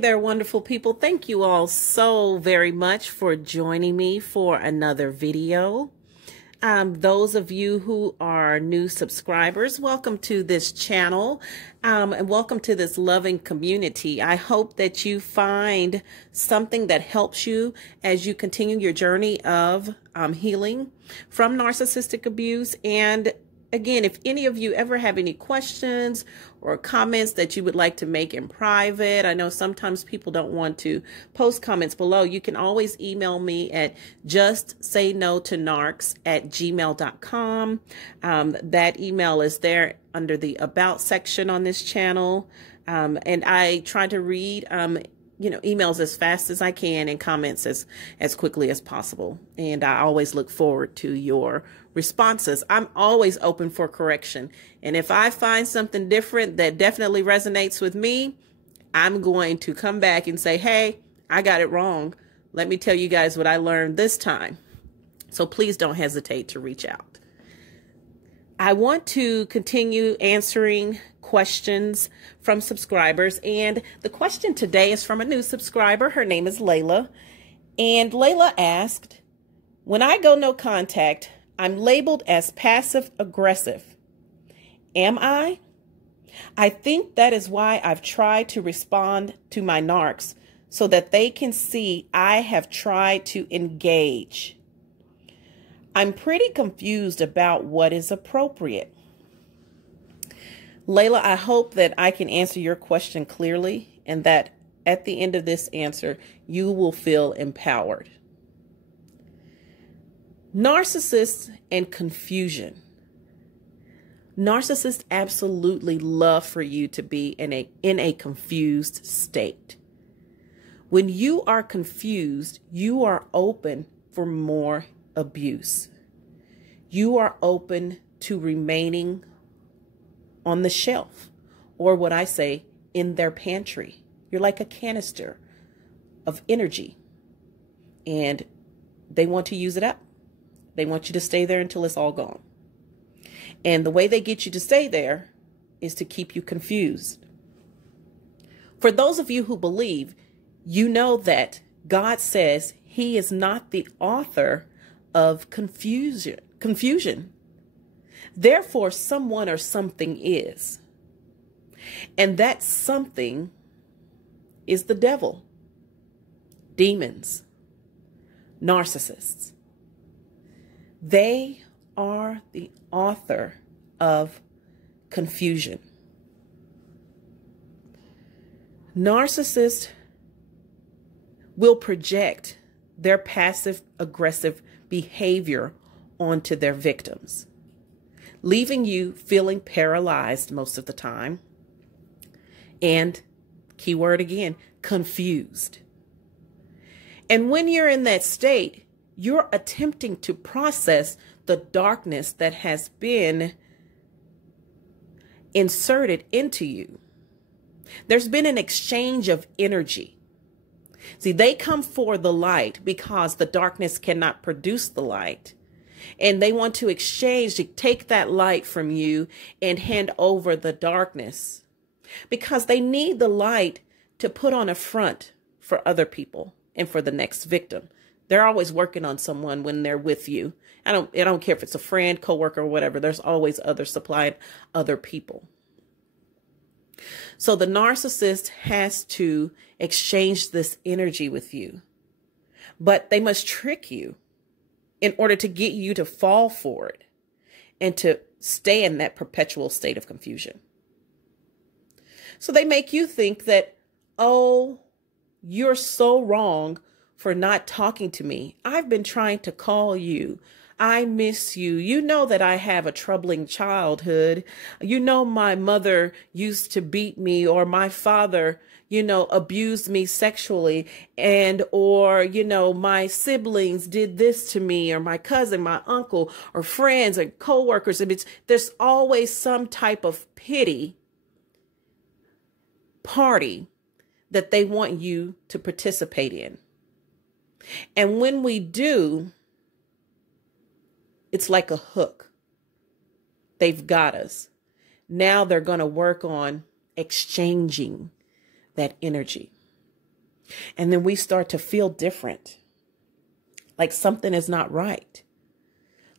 there, wonderful people. Thank you all so very much for joining me for another video. Those of you who are new subscribers, welcome to this channel and welcome to this loving community. I hope that you find something that helps you as you continue your journey of healing from narcissistic abuse. And again, if any of you ever have any questions or comments that you would like to make in private, I know sometimes people don't want to post comments below. You can always email me at justsaynotonarcs@gmail.com. That email is there under the About section on this channel. And I try to read emails as fast as I can and comments as quickly as possible. And I always look forward to your responses. I'm always open for correction. And if I find something different that definitely resonates with me, I'm going to come back and say, hey, I got it wrong. Let me tell you guys what I learned this time. So please don't hesitate to reach out. I want to continue answering questions from subscribers. And the question today is from a new subscriber. Her name is Layla. And Layla asked, when I go no contact, I'm labeled as passive aggressive. Am I? I think that is why I've tried to respond to my narcs so that they can see I have tried to engage. I'm pretty confused about what is appropriate. Layla, I hope that I can answer your question clearly and that at the end of this answer, you will feel empowered. Narcissists and confusion. Narcissists absolutely love for you to be in a confused state. When you are confused, you are open for more abuse. You are open to remaining on the shelf, or what I say, in their pantry. You're like a canister of energy, and they want to use it up. They want you to stay there until it's all gone. And the way they get you to stay there is to keep you confused. For those of you who believe, you know that God says He is not the author of confusion. Therefore, someone or something is. And that something is the devil, demons, narcissists. They are the author of confusion. Narcissists will project their passive aggressive behavior onto their victims, leaving you feeling paralyzed most of the time. And keyword again, confused. And when you're in that state, you're attempting to process the darkness that has been inserted into you. There's been an exchange of energy. See, they come for the light because the darkness cannot produce the light. And they want to exchange, to take that light from you and hand over the darkness, because they need the light to put on a front for other people and for the next victim. They're always working on someone when they're with you. I don't care if it's a friend, coworker, or whatever. There's always supplying other people. So the narcissist has to exchange this energy with you, but they must trick you in order to get you to fall for it and to stay in that perpetual state of confusion. So they make you think that, oh, you're so wrong for not talking to me. I've been trying to call you. I miss you. You know that I have a troubling childhood. You know, my mother used to beat me, or my father, abused me sexually, or my siblings did this to me, or my cousin, my uncle, or friends, or coworkers. There's always some type of pity party that they want you to participate in. And when we do, it's like a hook. They've got us. Now they're going to work on exchanging that energy. And then we start to feel different, like something is not right.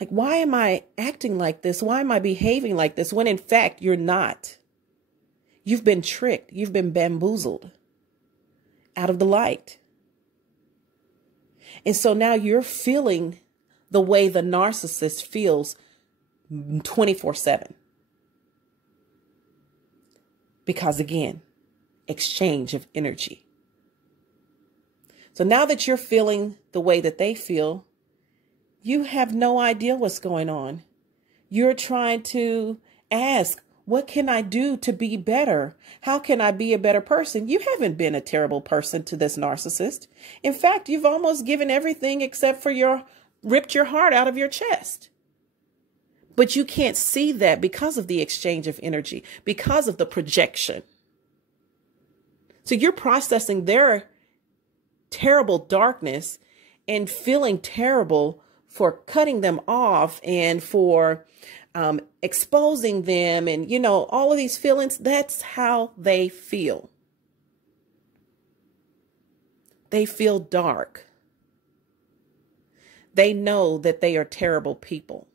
Like, why am I acting like this? Why am I behaving like this? When in fact, you're not. You've been tricked. You've been bamboozled out of the light. And so now you're feeling the way the narcissist feels 24/7. Because again, exchange of energy. So now that you're feeling the way that they feel, you have no idea what's going on. You're trying to ask, what can I do to be better? How can I be a better person? You haven't been a terrible person to this narcissist. In fact, you've almost given everything except for ripped your heart out of your chest. But you can't see that because of the exchange of energy, because of the projection. So you're processing their terrible darkness and feeling terrible for cutting them off and for exposing them and, all of these feelings. That's how they feel. They feel dark. They know that they are terrible people,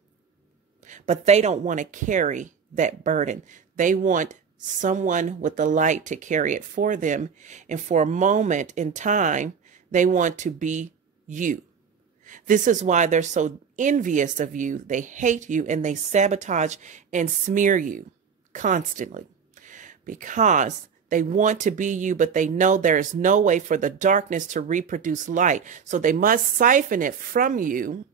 but they don't want to carry that burden. They want someone with the light to carry it for them. And for a moment in time, they want to be you. This is why they're so envious of you. They hate you and they sabotage and smear you constantly because they want to be you, but they know there is no way for the darkness to reproduce light. So they must siphon it from you,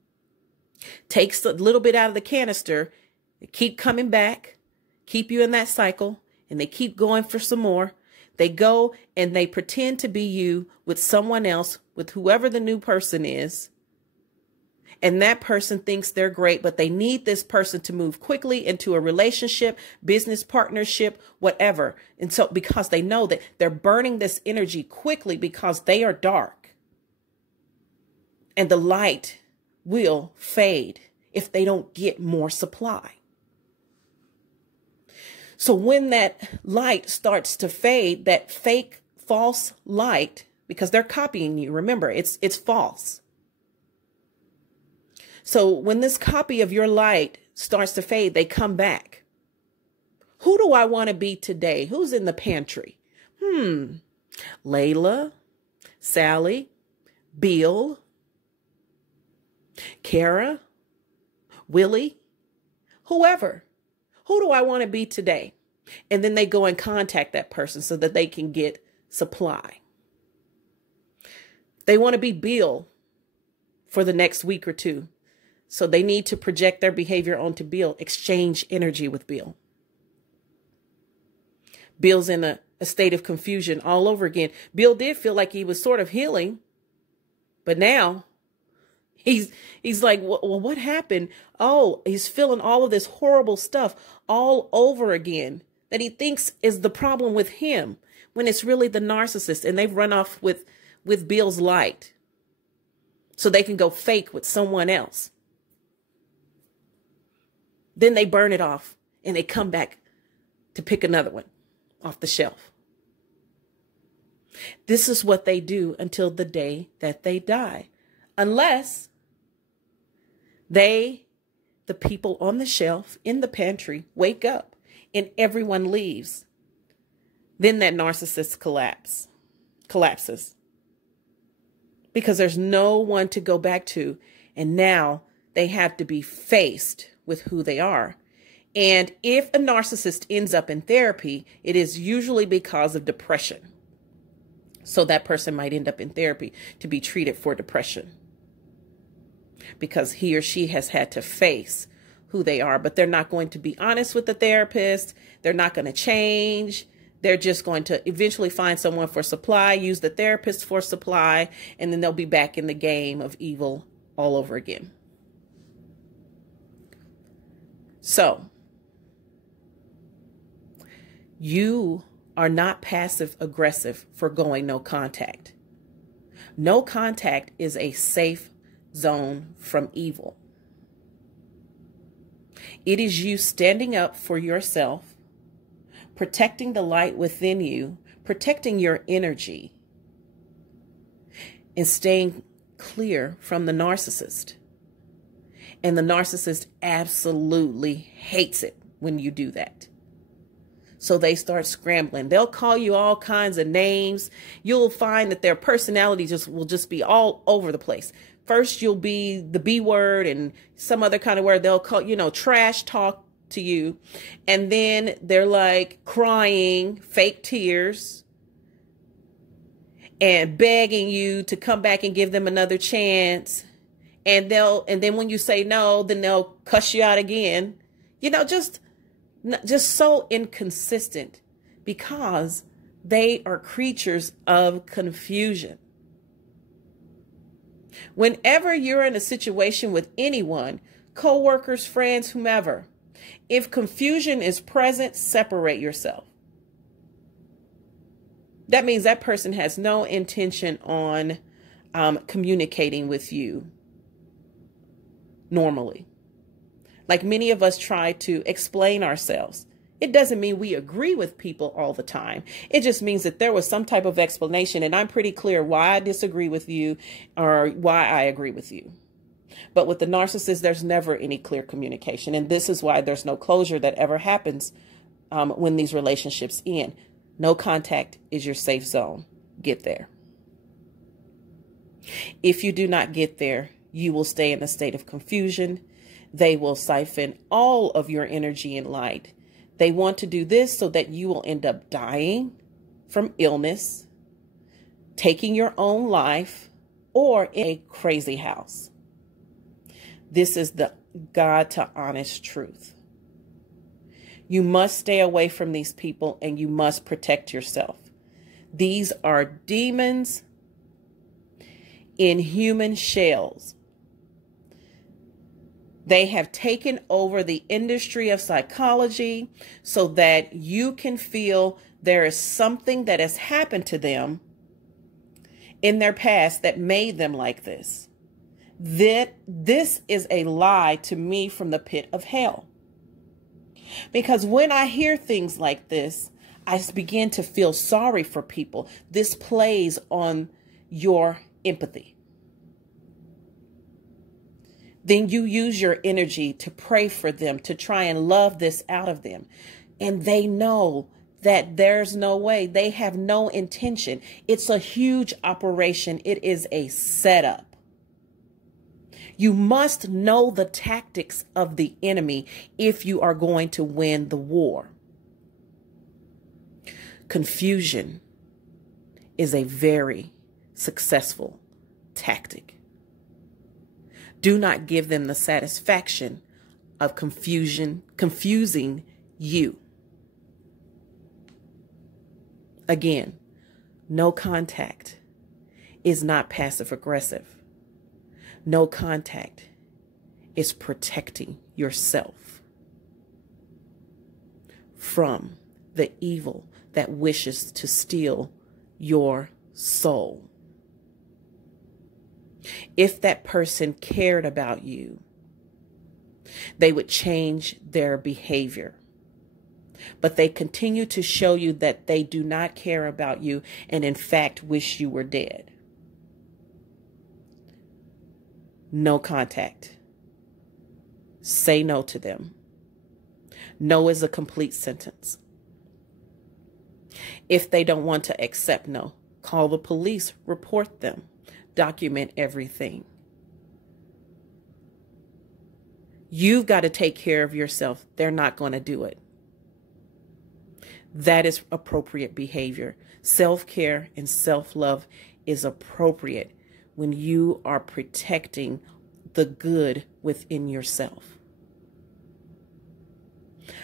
takes a little bit out of the canister, they keep coming back, keep you in that cycle, and they keep going for some more. They go and they pretend to be you with someone else, with whoever the new person is. And that person thinks they're great, but they need this person to move quickly into a relationship, business partnership, whatever. And so because they know that they're burning this energy quickly because they are dark. And the light will fade if they don't get more supply. So when that light starts to fade, that fake false light, because they're copying you, remember, it's false. So when this copy of your light starts to fade, they come back. Who do I want to be today? Who's in the pantry? Layla, Sally, Bill, Kara, Willie, whoever. Who do I want to be today? And then they go and contact that person so that they can get supply. They want to be Bill for the next week or two. So they need to project their behavior onto Bill, exchange energy with Bill. Bill's in a state of confusion all over again. Bill did feel like he was sort of healing, but now he's like, well, what happened? Oh, he's feeling all of this horrible stuff all over again that he thinks is the problem with him when it's really the narcissist, and they've run off with Bill's light so they can go fake with someone else. Then they burn it off and they come back to pick another one off the shelf. This is what they do until the day that they die. Unless the people on the shelf in the pantry wake up and everyone leaves. Then that narcissist collapses. Because there's no one to go back to. And now they have to be faced with who they are. And if a narcissist ends up in therapy, it is usually because of depression. So that person might end up in therapy to be treated for depression, because he or she has had to face who they are, but they're not going to be honest with the therapist. They're not going to change. They're just going to eventually find someone for supply, use the therapist for supply, and then they'll be back in the game of evil all over again. So, you are not passive aggressive for going no contact. No contact is a safe zone from evil. It is you standing up for yourself, protecting the light within you, protecting your energy, and staying clear from the narcissist. And the narcissist absolutely hates it when you do that. So they start scrambling. They'll call you all kinds of names. You'll find that their personality will just be all over the place. First, you'll be the B word and some other kind of word. They'll call, trash talk to you. And then they're like crying, fake tears, and begging you to come back and give them another chance. And then when you say no, then they'll cuss you out again. Just so inconsistent, because they are creatures of confusion. Whenever you're in a situation with anyone, coworkers, friends, whomever, if confusion is present, separate yourself. That means that person has no intention on communicating with you normally. Like many of us try to explain ourselves. It doesn't mean we agree with people all the time. It just means that there was some type of explanation, and I'm pretty clear why I disagree with you or why I agree with you. But with the narcissist, there's never any clear communication. And this is why there's no closure that ever happens when these relationships end. No contact is your safe zone. Get there. If you do not get there, you will stay in a state of confusion. They will siphon all of your energy and light. They want to do this so that you will end up dying from illness, taking your own life, or in a crazy house. This is the God to honest truth. You must stay away from these people, and you must protect yourself. These are demons in human shells. They have taken over the industry of psychology so that you can feel there is something that has happened to them in their past that made them like this. This is a lie to me from the pit of hell. Because when I hear things like this, I begin to feel sorry for people. This plays on your empathy. Then you use your energy to pray for them, to try and love this out of them. And they know that there's no way. They have no intention. It's a huge operation. It is a setup. You must know the tactics of the enemy if you are going to win the war. Confusion is a very successful tactic. Do not give them the satisfaction of confusing you. Again, no contact is not passive aggressive. No contact is protecting yourself from the evil that wishes to steal your soul. If that person cared about you, they would change their behavior. But they continue to show you that they do not care about you and in fact wish you were dead. No contact. Say no to them. No is a complete sentence. If they don't want to accept no, call the police, report them. Document everything. You've got to take care of yourself. They're not going to do it. That is appropriate behavior. Self-care and self-love is appropriate when you are protecting the good within yourself.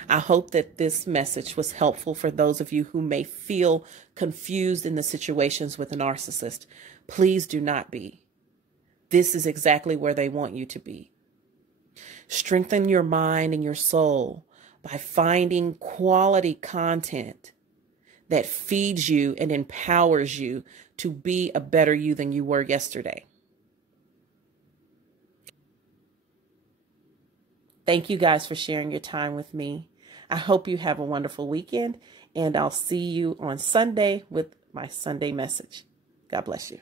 I hope that this message was helpful for those of you who may feel confused in the situations with a narcissist. Please do not be. This is exactly where they want you to be. Strengthen your mind and your soul by finding quality content that feeds you and empowers you to be a better you than you were yesterday. Thank you guys for sharing your time with me. I hope you have a wonderful weekend, and I'll see you on Sunday with my Sunday message. God bless you.